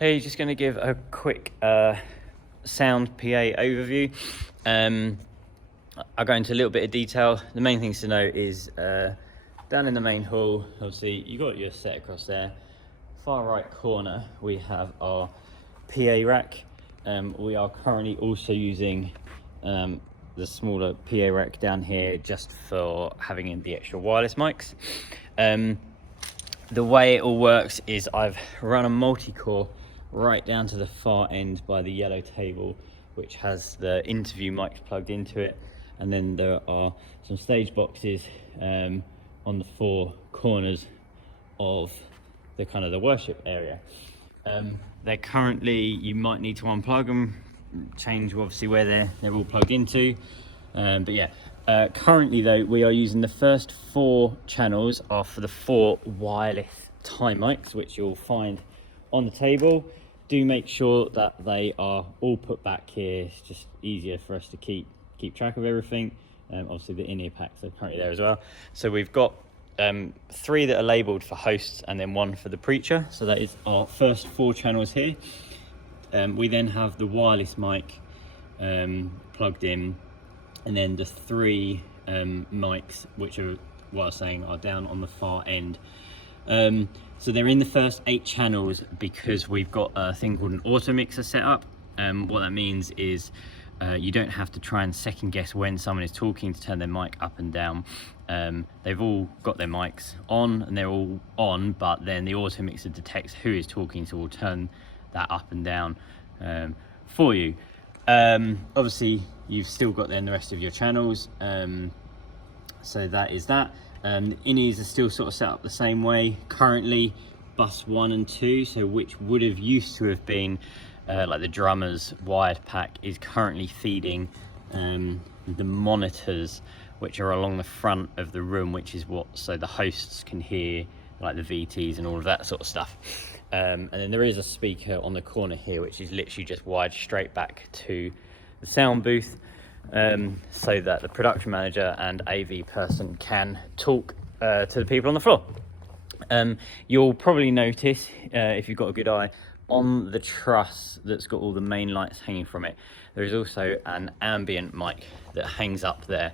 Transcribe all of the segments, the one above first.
Hey, just going to give a quick sound PA overview. I'll go into a little bit of detail. The main things to know is down in the main hall, obviously you got your set across there. Far right corner, we have our PA rack. We are currently also using the smaller PA rack down here just for having in the extra wireless mics. The way it all works is I've run a multi-core right down to the far end by the yellow table, which has the interview mics plugged into it, and then there are some stage boxes on the four corners of the kind of the worship area. They're currently, you might need to unplug them, change obviously where they're all plugged into, but yeah. Currently though, we are using the first 4 channels are for the 4 wireless tie mics, which you'll find on the table. Do make sure that they are all put back here. It's just easier for us to keep track of everything. Obviously the in-ear packs are currently there as well. So we've got 3 that are labeled for hosts and then 1 for the preacher. So that is our first 4 channels here. We then have the wireless mic plugged in, and then the 3 mics, which are, what I was saying, are down on the far end. So they're in the first 8 channels because we've got a thing called an auto mixer set up. What that means is you don't have to try and second guess when someone is talking to turn their mic up and down. They've all got their mics on and they're all on, but then the auto mixer detects who is talking, so we'll turn that up and down for you. Obviously you've still got then the rest of your channels, so that is that. The in-ears are still sort of set up the same way. Currently bus 1 and 2, so which would have used to have been like the drummer's wired pack, is currently feeding the monitors which are along the front of the room, which is what, so the hosts can hear like the VTs and all of that sort of stuff. And then there is a speaker on the corner here which is literally just wired straight back to the sound booth, so that the production manager and AV person can talk to the people on the floor. You'll probably notice, if you've got a good eye, on the truss that's got all the main lights hanging from it, there is also an ambient mic that hangs up there.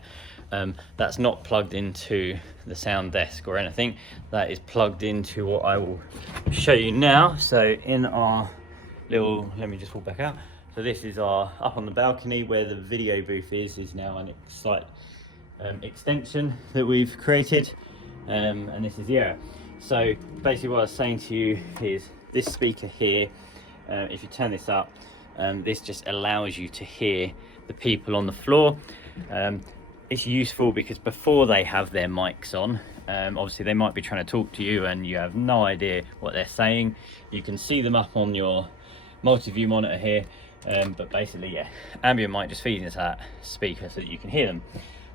That's not plugged into the sound desk or anything. That is plugged into what I will show you now. So in our little, let me just walk back out. So this is our, up on the balcony where the video booth is now a slight extension that we've created, and this is the area. So basically what I was saying to you is this speaker here, if you turn this up, this just allows you to hear the people on the floor. It's useful because before they have their mics on, obviously they might be trying to talk to you and you have no idea what they're saying. You can see them up on your multi-view monitor here, but basically, yeah, ambient mic just feeds into that speaker so that you can hear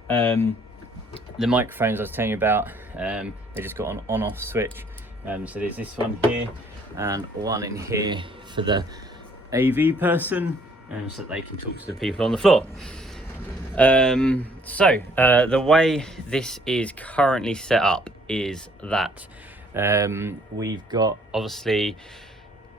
them. The microphones I was telling you about, they just got an on-off switch. So there's this one here and one in here for the AV person, so that they can talk to the people on the floor. The way this is currently set up is that we've got obviously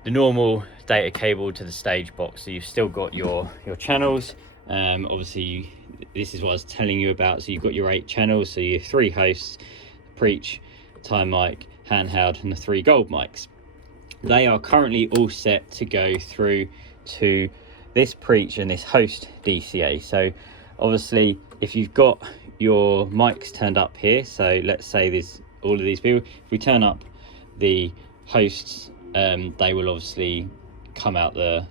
the normal data cable to the stage box, so you've still got your channels. Obviously this is what I was telling you about, so you've got your 8 channels, so your 3 hosts, preach, tie mic, handheld, and the 3 gold mics. They are currently all set to go through to this preach and this host DCA. So obviously if you've got your mics turned up here, so let's say there's all of these people, if we turn up the hosts, they will obviously come out the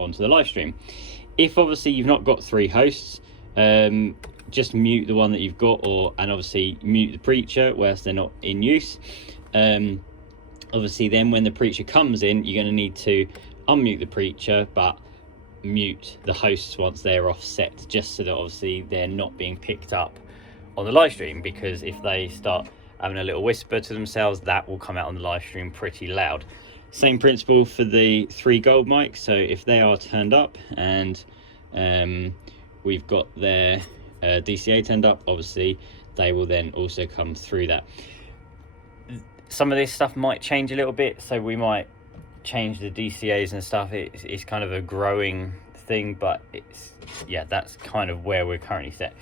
onto the live stream. If obviously you've not got 3 hosts, just mute the one that you've got, and obviously mute the preacher whilst they're not in use. Obviously then when the preacher comes in, you're going to need to unmute the preacher but mute the hosts once they're offset, just so that obviously they're not being picked up on the live stream, because if they start having a little whisper to themselves, that will come out on the live stream pretty loud. Same principle for the 3 gold mics. So if they are turned up and we've got their DCA turned up, obviously they will then also come through that. Some of this stuff might change a little bit, so we might change the DCAs and stuff. It's kind of a growing thing, but that's kind of where we're currently set.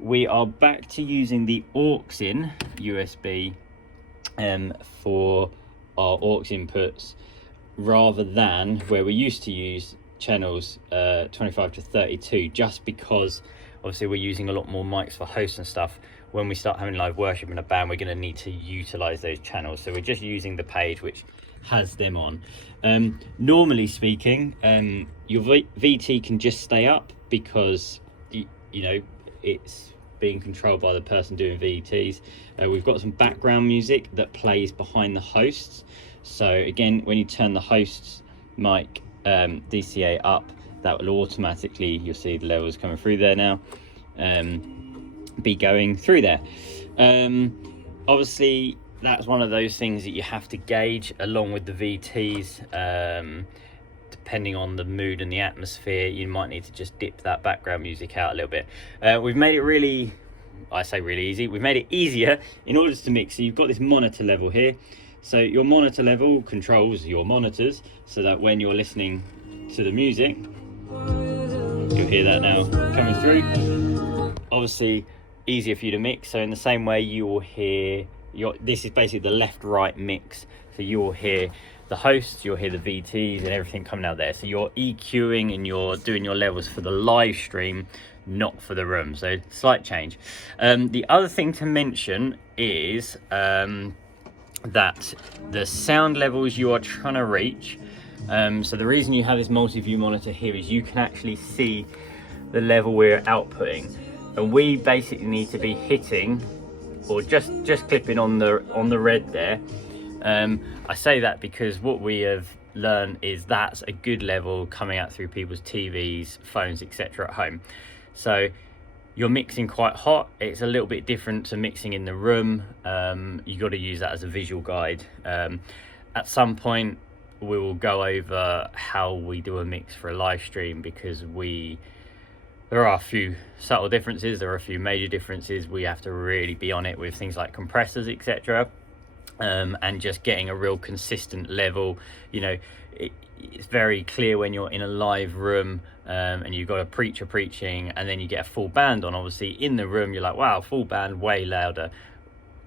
We are back to using the aux in USB for our aux inputs, rather than where we used to use channels 25 to 32, just because obviously we're using a lot more mics for hosts and stuff. When we start having live worship in a band, we're going to need to utilize those channels, so we're just using the page which has them on. Normally speaking, your VT can just stay up because you know it's being controlled by the person doing VTs. We've got some background music that plays behind the hosts, so again, when you turn the host's mic DCA up, that will automatically, you'll see the levels coming through there now, be going through there. Obviously that's one of those things that you have to gauge along with the VTs. Depending on the mood and the atmosphere, you might need to just dip that background music out a little bit. We've made it really, I say really easy, we've made it easier in order to mix. So you've got this monitor level here, so your monitor level controls your monitors, so that when you're listening to the music, you'll hear that now coming through. Obviously easier for you to mix, so in the same way you will hear this is basically the left right mix, so you will hear the hosts, you'll hear the VTs and everything coming out there, so you're EQing and you're doing your levels for the live stream, not for the room, so slight change. The other thing to mention is that the sound levels you are trying to reach, so the reason you have this multi-view monitor here is you can actually see the level we're outputting, and we basically need to be hitting or just clipping on the red there. I say that because what we have learned is that's a good level coming out through people's TVs, phones, etc. at home. So you're mixing quite hot. It's a little bit different to mixing in the room. You got to use that as a visual guide. At some point we will go over how we do a mix for a live stream, because there are a few subtle differences, there are a few major differences. We have to really be on it with things like compressors, etc. And just getting a real consistent level. You know, it's very clear when you're in a live room and you've got a preacher preaching and then you get a full band on. Obviously in the room you're like, wow, full band, way louder.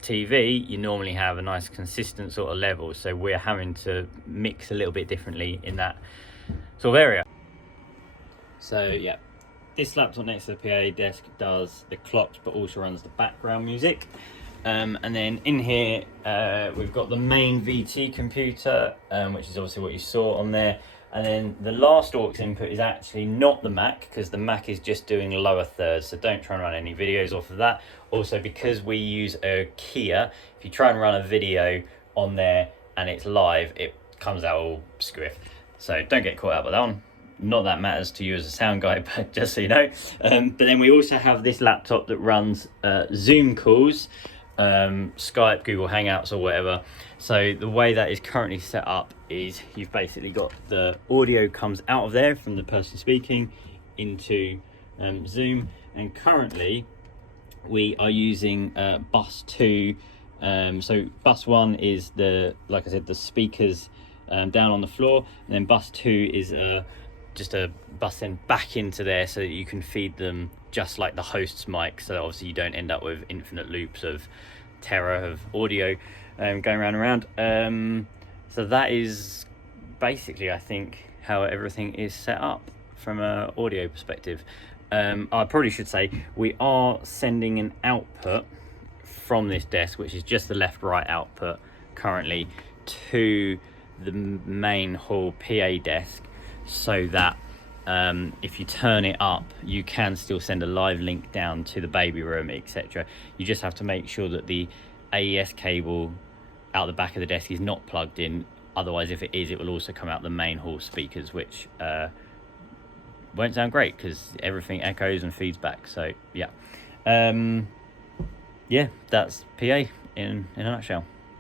TV, you normally have a nice consistent sort of level, so we're having to mix a little bit differently in that sort of area. So yeah, this laptop next to the PA desk does the clocks but also runs the background music. And then in here we've got the main VT computer, which is obviously what you saw on there, and then the last aux input is actually not the Mac, because the Mac is just doing lower thirds, so don't try and run any videos off of that. Also, because we use a Kia, if you try and run a video on there and it's live, it comes out all squiff, so don't get caught out by that one. Not that matters to you as a sound guy, but just so you know. But then we also have this laptop that runs Zoom calls, Skype, Google Hangouts or whatever. So the way that is currently set up is you've basically got the audio comes out of there from the person speaking into Zoom, and currently we are using bus 2. So bus 1 is the, like I said, the speakers down on the floor, and then bus 2 is just a bus then back into there so that you can feed them just like the host's mic, so obviously you don't end up with infinite loops of terror of audio going around and around. So that is basically, I think, how everything is set up from an audio perspective. I probably should say we are sending an output from this desk, which is just the left right output currently, to the main hall PA desk, so that if you turn it up you can still send a live link down to the baby room, etc. You just have to make sure that the AES cable out the back of the desk is not plugged in, otherwise if it is, it will also come out the main hall speakers, which won't sound great because everything echoes and feeds back. So yeah, yeah, that's PA in a nutshell.